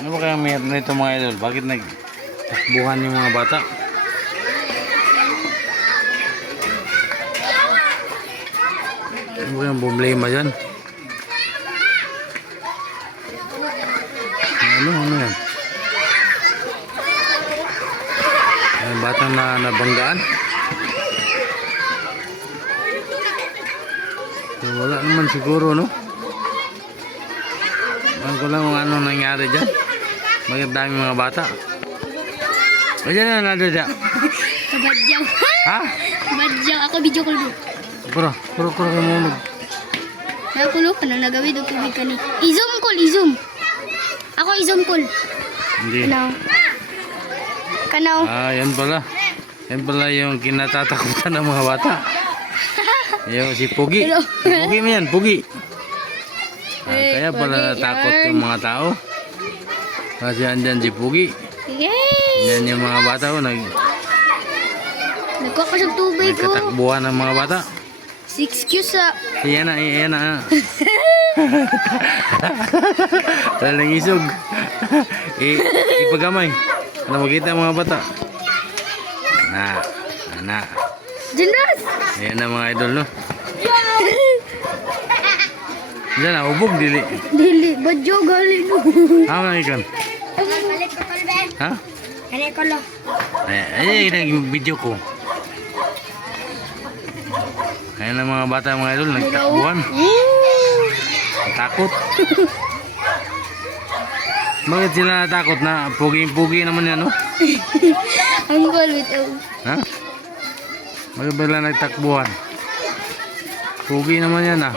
Ano ba kaya meron nito mga idol? Bakit nagtakbuhan yung mga bata? Ano ba yung problema dyan? Ano yan? May batang nabanggaan? So, wala naman siguro, no? Alam ko lang kung ano nangyari dyan. Bakit dami mga bata? O dyan na dyan. Badyaw. Ha? Badyaw. Ako video call doon. Puro kayo mulog. Nakulo ka na nagawid o tubig ka ni. I-zoom call, i-zoom. Ako i-zoom call. Hindi. Kanaw. Ah, yan pala. Yan pala yung kinatatakutan ng mga bata. Yung si Pugi. Pugi mo yan, Pugi. Kaya pala natakot yung mga tao. Kasi andyan si Pugi. Yay! Yan yung mga bata ko. Nagkuha ka sa tubig ko. Nagkatakbuhan ng mga bata. 6Q sa... Yan na. Talagang isog. Ipagamay. Ano makita mga bata? Na. Dinas! Ayan na mga idol, no? Diyan na, ubog, dili. Dili, badyaw galing mo. Ano ikan? Balik ko kalbe. Ha? Kaya ko lang. Ay, nag-video ko. Ayan na mga bata, mga idol, nagtakbuhan. Takot. Bakit sila natakot na? Pugi naman yan, no? Ang galit ako. Ha? Bakit bigla nagtakbuhan? Pugi naman yan, ah.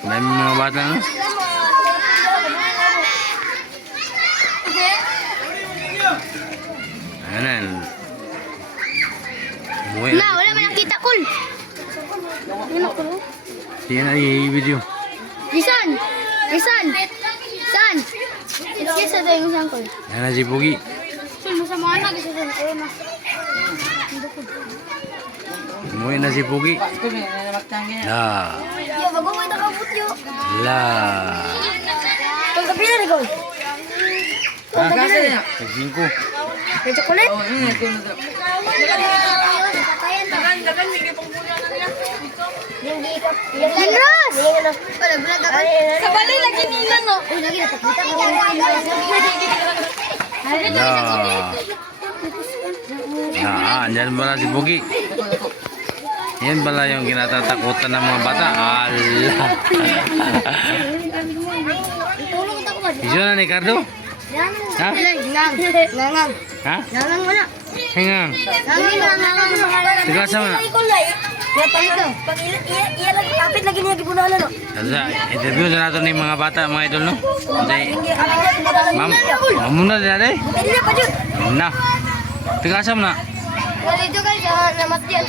Dami mga bata, no? Ayan na. Umuwi Na, wala man nakita kul. Ano ko? Sige na, i-video. Lisan! Lisan! San? Isa tayo yung sangkol. Ayan na si Pugi. Sul, masama na. Isa tayo yung mas. Umuwi na si Pugi. La. Yo, bago mo ito kabut yo. La. Kung kapila rin ko. Tag-5. May chocolate? Ginras! Sa balay lagi nila, no? Lagi napakita ko. La. Andyan pala si Pugi. Yan pala yung kinatatakutan ng mga bata. Ala. Iso na ni Cardo? Ha? Nangang. Ha? Nangang wala. Hingang. Nangang. Tiga sama na. Ya palito. Pag iya lagi kapit lagi niya gibunalan no. Kasi interview sa natin ng mga bata, mga idol, no? Ma'am, muna din natin. Hindi na pa jud. Na. Tiga sama na. Dito guys, namat yan.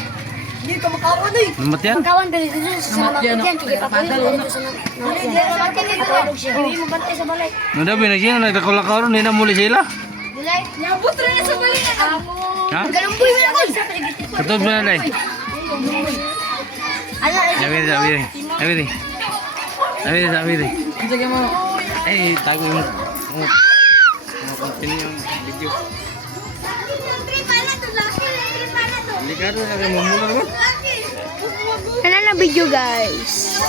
Hindi ka makawan eh. Namat yan? Makawan dali dito sa namat yan. Kaya papalit dito sa namat. Namat yan dito. Hindi mo bantay sa balay. Nada, binagyan, nagtakulakaw ron, hindi na muli sila. Balay. Nabot rin na sa balay. Ha? Galumboy mo na ko. Katod mo na, Lay. Ano? Abiri. Eh, tago mo. Continue yung video. Delikado na kayo mamula naman. Ano na video guys?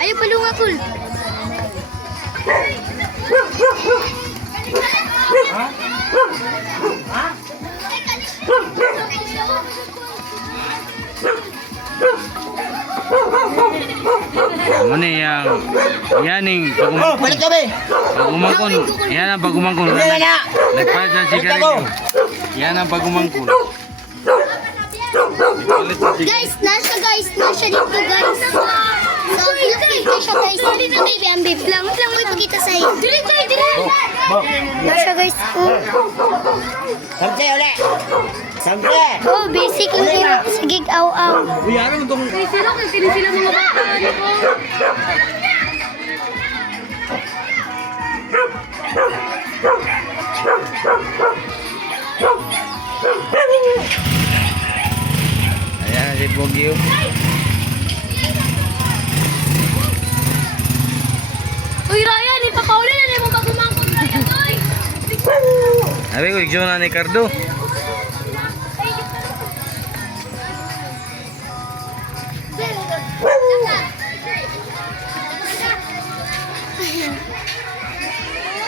Ayo palunga kul. Ano yan yung Balik kami. pagumangkon. Yan ang pagumangkon. Nagpalit na sigarilyo. Yan ang pagumangkon. Guys, nasa dito guys. So, pinakita siya guys. Hindi na baby, ang babe lang. Wait lang mo ipakita sa'yo. Dire. Nasa guys. Sampai ulit. Sampai. Oh, basic lang sa gig aw-aw. Uy, ano itong... Sila mga bata. si Pogi. Oh. Uy, Ryan, ipapauli na mo pagumangkot Ryan, oy. Sabi ko, iksyon na ni Cardo.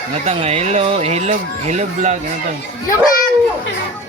Natang hello vlog, natang. Lumang!